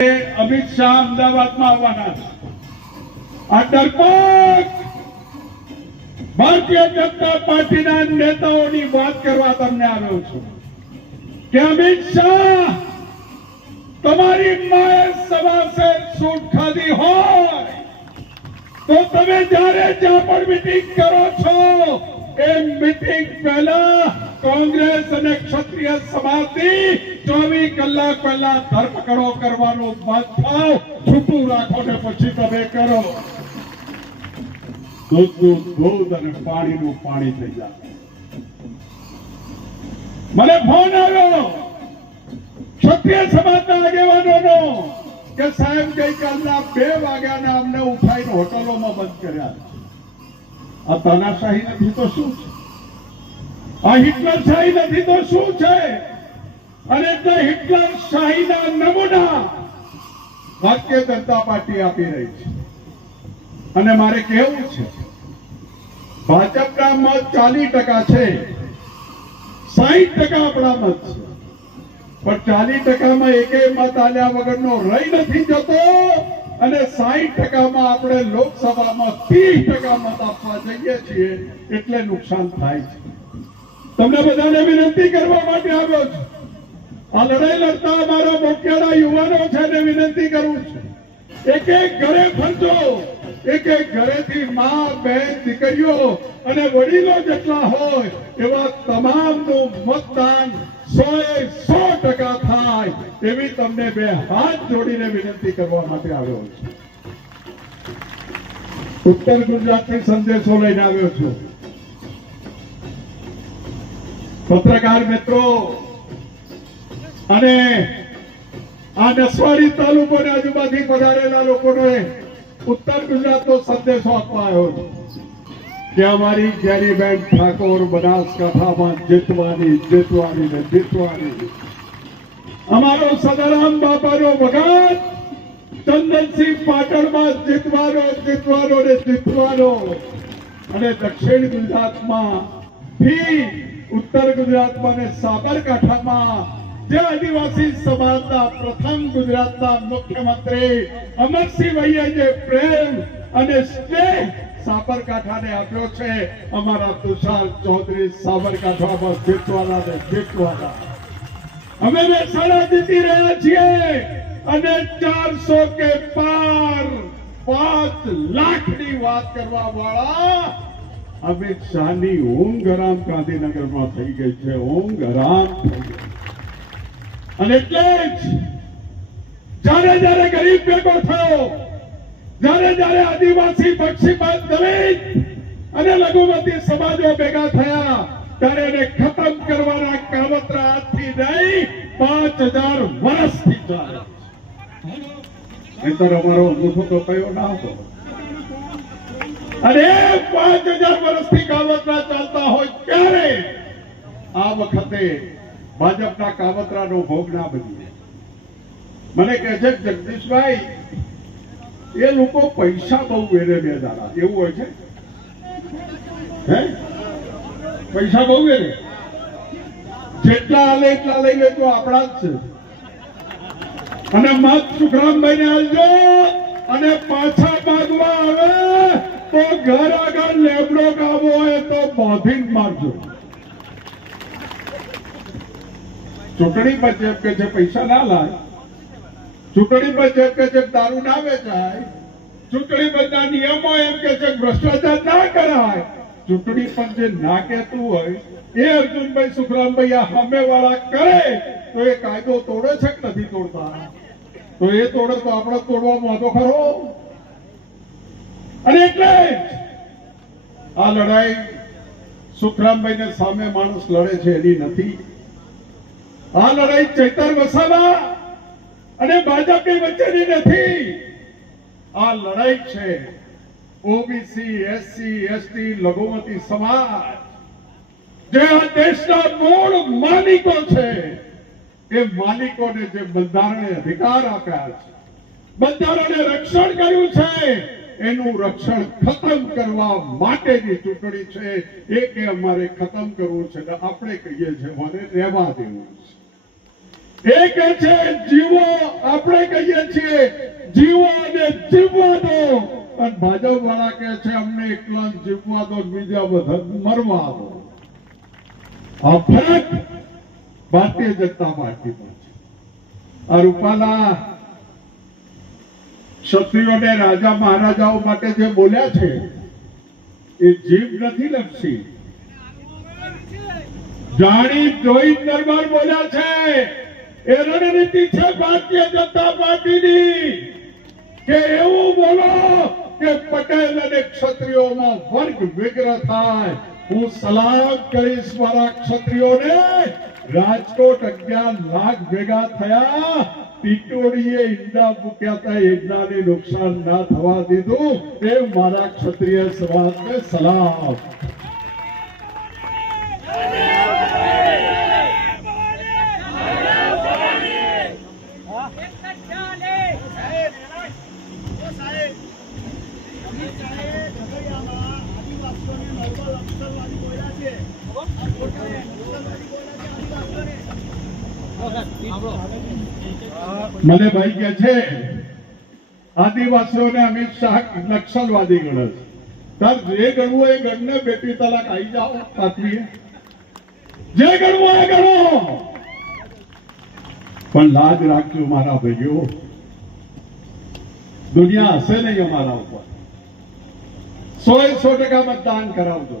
અમિત શાહ અમદાવાદમાં આવવાના છે. આ ડરપોક ભારતીય જનતા પાર્ટીના નેતાઓની વાત કરવા તમને આવ્યો છું કે અમિત શાહ તમારી માએ સવાસે સૂટ ખાધી હોય તો તમે જ્યારે જ્યાં પણ મીટિંગ કરો છો, એ મીટિંગ પહેલા કોંગ્રેસ અને ક્ષત્રિય સમાજની ચોવીસ કલાક પહેલા ધરપકડો કરવાનું બંધ છૂટું રાખો ને પછી તમે કરો. દૂધનું દૂધ દૂધ અને પાણીનું પાણી થઈ જાય. મને ફોન આવ્યો. ક્ષત્રિય સમાજના આગેવાનોનો કે સાહેબ ગઈકાલના બે વાગ્યાના અમને ઉઠાઈને હોટલોમાં બંધ કર્યા આ તાનાશાહી નથી તો શું છે? આ હિટલરશાહી નથી તો શું છે? અને તે હિટલર શાહીના નમૂના ભારતીય જનતા પાર્ટી આપી રહી છે. અને મારે કેવું છે, ભાજપના મત ચાલીસ ટકા છે, સાહીઠ ટકા આપણા મત છે. પણ ચાલીસ ટકામાં એકે મત આલ્યા વગરનો રહી નથી જતો અને સાહીઠ ટકામાં આપણે લોકસભામાં ત્રીસ ટકા મત આપવા જઈએ છીએ એટલે નુકસાન થાય છે. તમને બધાને વિનંતી કરવા માટે આવ્યો છું. આ લડાઈ લડતા અમારા મોકેડા યુવાનો છે ને વિનંતી કરું છું. એક એક ઘરે ફરજો, એક એક ઘરેથી મા બહેન દીકરીઓ અને વડીલો જેટલા હોય, એવા તમામનું મતદાન સો એ સો ટકા થાય એવી તમને બે હાથ જોડીને વિનંતી કરવા માટે આવ્યો છું. ઉત્તર ગુજરાતથી સંદેશો લઈને આવ્યો છું. પત્રકાર મિત્રો અને આ નસવાડી તાલુકો અને આજુબાજુ પધારેલા લોકોને ઉત્તર ગુજરાતનો સંદેશો આપવા આવ્યો છે. કે અમારી ગેરીબેન ઠાકોર બનાસકાંઠામાં જીતવાની જીતવાની ને જીતવાની. અમારો સદારામ બાપાનો વગાડ ચંદનસિંહ પાટણમાં જીતવાનો જીતવાનો ને જીતવાનો. અને દક્ષિણ ગુજરાતમાં થી ઉત્તર ગુજરાતમાં ને સાબરકાંઠામાં જે આદિવાસી સમાજના પ્રથમ ગુજરાતના મુખ્યમંત્રી અમરસિંહ ભાઈએ જે પ્રેમ અને સ્નેહ સાબરકાંઠાને આપ્યો છે. અમારા તુષાર ચૌધરી સાબરકાંઠામાં જીતવાના ને જીતવાના. અમે મહેસાણા જીતી રહ્યા છીએ અને ચારસો કે પાર પાંચ લાખની વાત કરવા વાળા અમિત શાહની ઊંઘ હરામ ગાંધીનગરમાં થઈ ગઈ છે. ઊંઘ હરામ થઈ ગઈ. અને એટલે જ જ્યારે જ્યારે ગરીબ ભેગો થયો, જ્યારે જ્યારે આદિવાસી પક્ષી દલિત અને લઘુમતી સમાજો ભેગા થયા, ત્યારે એને ખતમ કરવાના કાવતરા આજથી નહીં પાંચ હજાર વર્ષથી ચાલે નહીતર અમારો અનુભવ તો કયો ના હતો. અને પાંચ હજાર વર્ષથી કાવતરા ચાલતા હોય ત્યારે આ વખતે ભાજપના કાવતરાનો ભોગ ના બની મને કહે છે, જગદીશભાઈ, એ લોકો પૈસા બહુ વેરે બે દાડા એવું હોય છે? હે? પૈસા બહુ વેરે જેટલા હાલે એટલા લઈ તો આપણા જ છે. અને મત સુખરામભાઈ ને આવજો અને પાછા માગવા આવે તો ઘર આગળ લેબડો ગાવો હોય તો બોધીન મારજો. ચૂંટણી પંચાયત કે જે પૈસા ના લાય, ચૂંટણી પંચાયત કે જે દારૂ ના વેચાય, ચૂંટણી પંચના નિયમો એમ કે છે ભ્રષ્ટાચાર ના કરાય. ચૂંટણી પંચ જે ના કહેતું હોય, એ અર્જુનભાઈ સુખરામભાઈ આ સામે વાળા કરે, તો એ કાયદો તોડે છે કે નથી તોડતા? તો એ તોડે તો આપણે તોડવામાં હતો ખરો? અને એટલે આ લડાઈ સુખરામભાઈને સામે માણસ લડે છે એની નથી. આ લડાઈ ચૈતર વસાવા અને ભાજપની વચ્ચેની નથી. આ લડાઈ છે ઓબીસી, એસસી, એસટી, લઘુમતી સમાજ. જે આ દેશના મૂળ માલિકો છે, એ માલિકોને જે બંધારણે અધિકાર આપ્યા છે, બંધારણે રક્ષણ કર્યું છે, એનું રક્ષણ ખતમ કરવા માટેની ચૂંટણી છે. એ કે અમારે ખતમ કરવું છે આપણે કહીએ છીએ, મને રહેવા દેવું છે. એ કે છે જીવો આપણે કહીએ છીએ, જીવો અને જીવવા દો અને ભાજપ વાળા કે છે, અમને એકલા જીવવા દો, બીજા બધા મરવા દો. આ ફરક ભારતીય જનતા પાર્ટીમાં છે. આ રૂપાલા ક્ષત્રિયોને રાજા મહારાજાઓ માટે જે બોલ્યા છે, એ જીભ નથી લક્ષી જાણી જોઈ દરબાર બોલ્યા છે એ રણનીતિ છે ભારતીય જનતા પાર્ટીની. કે એવું બોલો કે પટેલ અને ક્ષત્રિયોમાં વર્ગ વિગ્રહ થાય. હું સલાહ કરીશ મારા ક્ષત્રિયોને. રાજકોટ અગિયાર લાખ ભેગા થયા. ટીટોડીએ ઈંડા મૂક્યા હતા ઈંડાને નુકસાન ના થવા દીધું. એ મારા ક્ષત્રિય સમાજને સલામ મને ભાઈ કે છે, આદિવાસીઓને અમિત નક્સલવાદી ગણે તાર જે ગણવું એ ગણને બેટી તલાક આવી જાઓ સાતવીએ જે ગણવું એ ગણો. પણ લાજ રાખજો મારા ભાઈઓ. દુનિયા હશે નહીં અમારા ઉપર. સો એ સો ટકા મતદાન કરાવજો.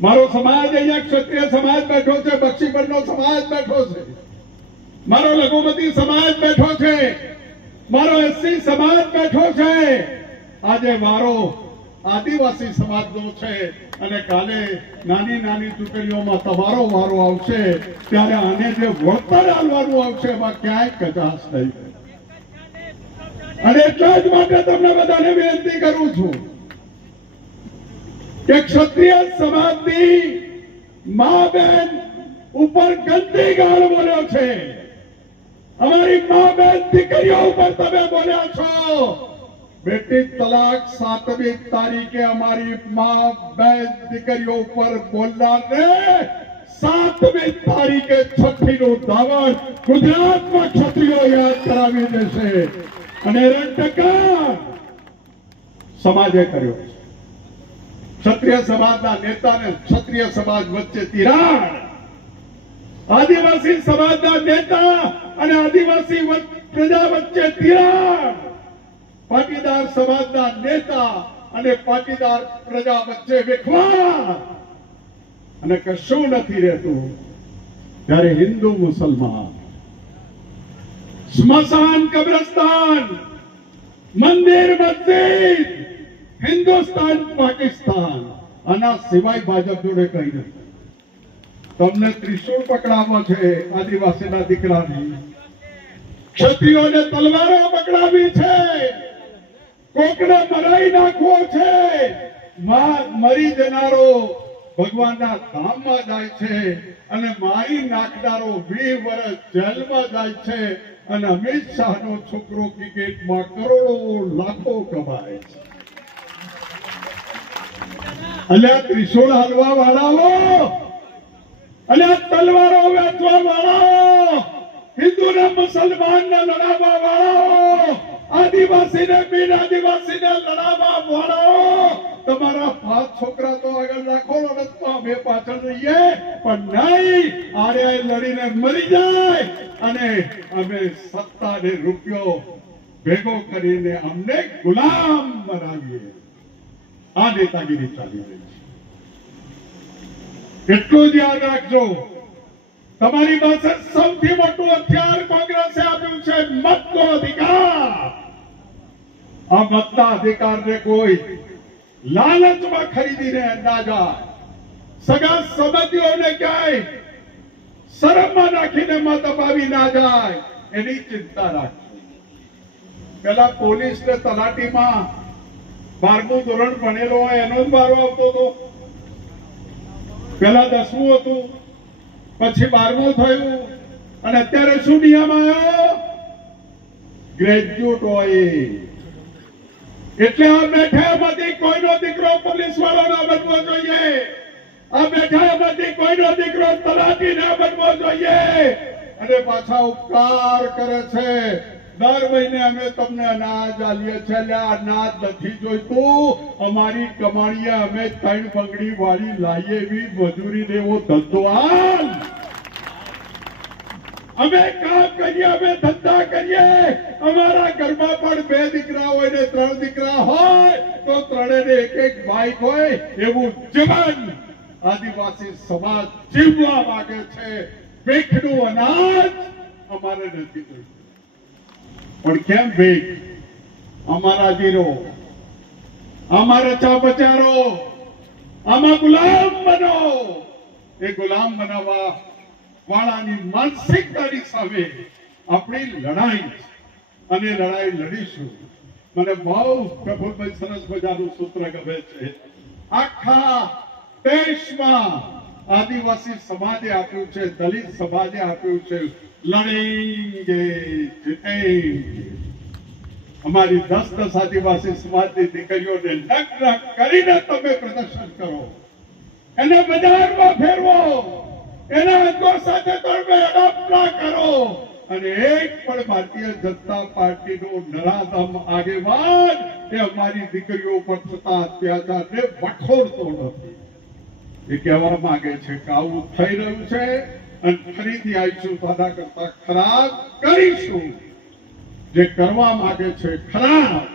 મારો સમાજ અહીંયા ક્ષત્રિય સમાજ બેઠો છે બક્ષીપણનો સમાજ બેઠો છે. મારો લઘુમતી સમાજ બેઠો છે. મારો એસસી સમાજ બેઠો છે. આજે મારો આદિવાસી સમાજનો છે અને કાલે નાની નાની ચૂંટણીઓમાં તમારો વારો આવશે. ત્યારે આને જે વળતર આલવાનું આવશે, એમાં ક્યાંય કચાશ નહીં. અને એટલા જ માટે તમને બધાને વિનંતી કરું છું કે ક્ષત્રિય સમાજની મા બેન ઉપર ગંદી ગાળ બોલ્યો છે. અમારી દીકરીઓ ઉપર તમે બોલ્યા છો. બેટી તલાક સાતમી તારીખે અમારી મા બેન દીકરીઓ ઉપર બોલનારને સાતમી તારીખે છઠ્ઠી નું દાવણ ગુજરાતમાં ક્ષત્રિયો યાદ કરાવી દેશે. અને સમાજે કર્યો. ક્ષત્રિય સમાજના નેતાને ક્ષત્રિય સમાજ વચ્ચે તિરાડ આદિવાસી સમાજના નેતા અને આદિવાસી પ્રજા વચ્ચે તિરાડ. પાટીદાર સમાજના નેતા અને પાટીદાર પ્રજા વચ્ચે અને કશું નથી રહેતું. ત્યારે હિન્દુ મુસલમાન. સ્મશાન, કબ્રસ્તાન, મંદિર, મસ્જિદ, હિન્દુસ્તાન, પાકિસ્તાન. આના સિવાય ભાજપ જોડે કઈ નથી. તમને ત્રિશુળ પકડાવવા છે આદિવાસીના દીકરાની. ક્ષત્રિયોને તલવારો પકડાવી છે. કોકને મરાઈ નાખવો છે. મરી જનારો ભગવાનના ધામમાં જાય છે અને મારી નાખનારો વીસ વર્ષ જેલમાં જાય છે અને અમિત શાહનો છોકરો ક્રિકેટમાં કરોડો લાખો કમાય છે. અલ્યા ત્રિશુળ હાલવા વાળાઓ અલ્યા તલવારો વેચવા વાળાઓ હિન્દુને મુસલમાનને લડાવવા વાળાઓ આદિવાસીને બિન આદિવાસીને લડાવવા વાળાઓ તમારા પાંચ છોકરા તો આગળ રાખો ને, અમે પાછળ રહીએ. પણ નહીં, આરે લડીને મરી જાય. અને અમે સત્તા ને રૂપિયો ભેગો કરીને અમને ગુલામ બનાવીએ. આ નેતાગીરી ચાલી રહી છે. એટલું યાદ રાખજો. તમારી પાસે સૌથી મોટું હથિયાર કોંગ્રેસે આપ્યું છે, મતનો અધિકાર. આ મતના અધિકારને કોઈ લાલચમાં ખરીદીને અંદાજા સગા સંબંધીઓને ક્યાંય શરમમાં નાખીને મત અપાવી ના જાય, એની ચિંતા રાખજો પેલા પોલીસ ને તલાટીમાં બારમું ધોરણ ભણેલો હોય, એનો જ વારો આવતો હતો. પેલા દસમું હતું. પછી બારમું થયું. અને અત્યારે શું નિયમ આવ્યો ગ્રેજ્યુએટ હોય. એટલે આ બેઠામાંથી કોઈનો દીકરો પોલીસ વાળો ના બનવો જોઈએ. આ બેઠામાંથી કોઈનો દીકરો તલાટી ના બનવો જોઈએ. અને પાછા ઉપકાર કરે છે. દર મહિને અમે તમને અનાજ આલીએ છે અનાજ નથી જોઈતું. અમારી કમાણીએ અમે ત્રણ બંગડી વાળી લાવીએ એવી મજૂરી દેવો ધંધો. હાલ! અમે કામ કરીએ, અમે ધંધા કરીએ. અમારા ઘરમાં પણ બે દીકરા હોય ને ત્રણ દીકરા હોય, તો ત્રણેને એક એક બાઈક હોય એવું જીવન આદિવાસી સમાજ જીવવા માંગે છે. ભીખનું અનાજ અમારે નથી જોઈતું. પણ કેમ ભીખ અમારા જીરો, અમારા ચા આમાં ગુલામ બનો. એ ગુલામ બનાવવા વાળાની માનસિકતાની સામે આપણી લડાઈ અને લડાઈ લડીશું. મને બહુ પ્રફુલભાઈ સરસ મજાનું સૂત્ર ગમે છે. આખા દેશમાં આદિવાસી સમાજે આપ્યું છે, દલિત સમાજે આપ્યું છે, લડેંગે, જીતેંગે. અમારી દસ દસ આદિવાસી સમાજની દીકરીઓને નગ્ન કરીને તમે પ્રદર્શન કરો. એને બજારમાં ફેરવો. એના અંગો સાથે તમે એડોપ્ટ ના કરો. અને એક પણ ભારતીય જનતા પાર્ટીનો નરાધમ આગેવાન એ અમારી દીકરીઓ પર થતા અત્યાચારને વખોડતો નથી. એ કહેવા માંગે છે કે આવું થઈ રહ્યું છે અને ફરીથી આવીશું તો આના કરતા ખરાબ કરીશું. જે કરવા માંગે છે ખરાબ,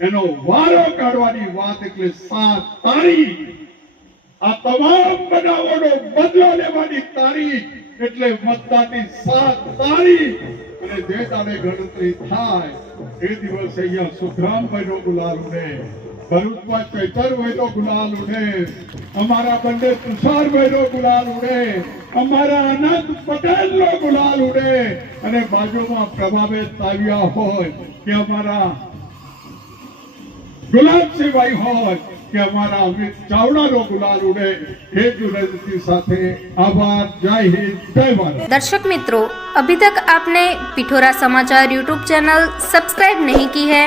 એનો વારો કાઢવાની વાત એટલે સાત તારીખ. આ તમામ બનાવોનો બદલો લેવાની તારીખ એટલે મતદાનની સાત તારીખ. અને જે તારે ગણતરી થાય, એ દિવસે અહીંયા સુખરામભાઈ નો ગુલાલ ઉડે ભરૂચમાં ચૈતરભાઈનો ગુલાલ ઉડે, અમારા બંને તુષારભાઈનો ગુલાલ ઉડે, અમારા અનંત પટેલનો ગુલાલ ઉડે. અને બાજુમાં પ્રભાવિત આવ્યા હોય કે અમારા ગુલાબસિંહભાઈ હોય કે અમારા અમિત ચાવડાનો ગુલાલ ઉડે. એ જુરજતી સાથે આભાર. જય હિન્દ. જય ભારત. દર્શક મિત્રો, અભી તક આપને પિઠોરા સમાચાર યુટ્યુબ ચેનલ સબસ્ક્રાઇબ નહીં કી હૈ?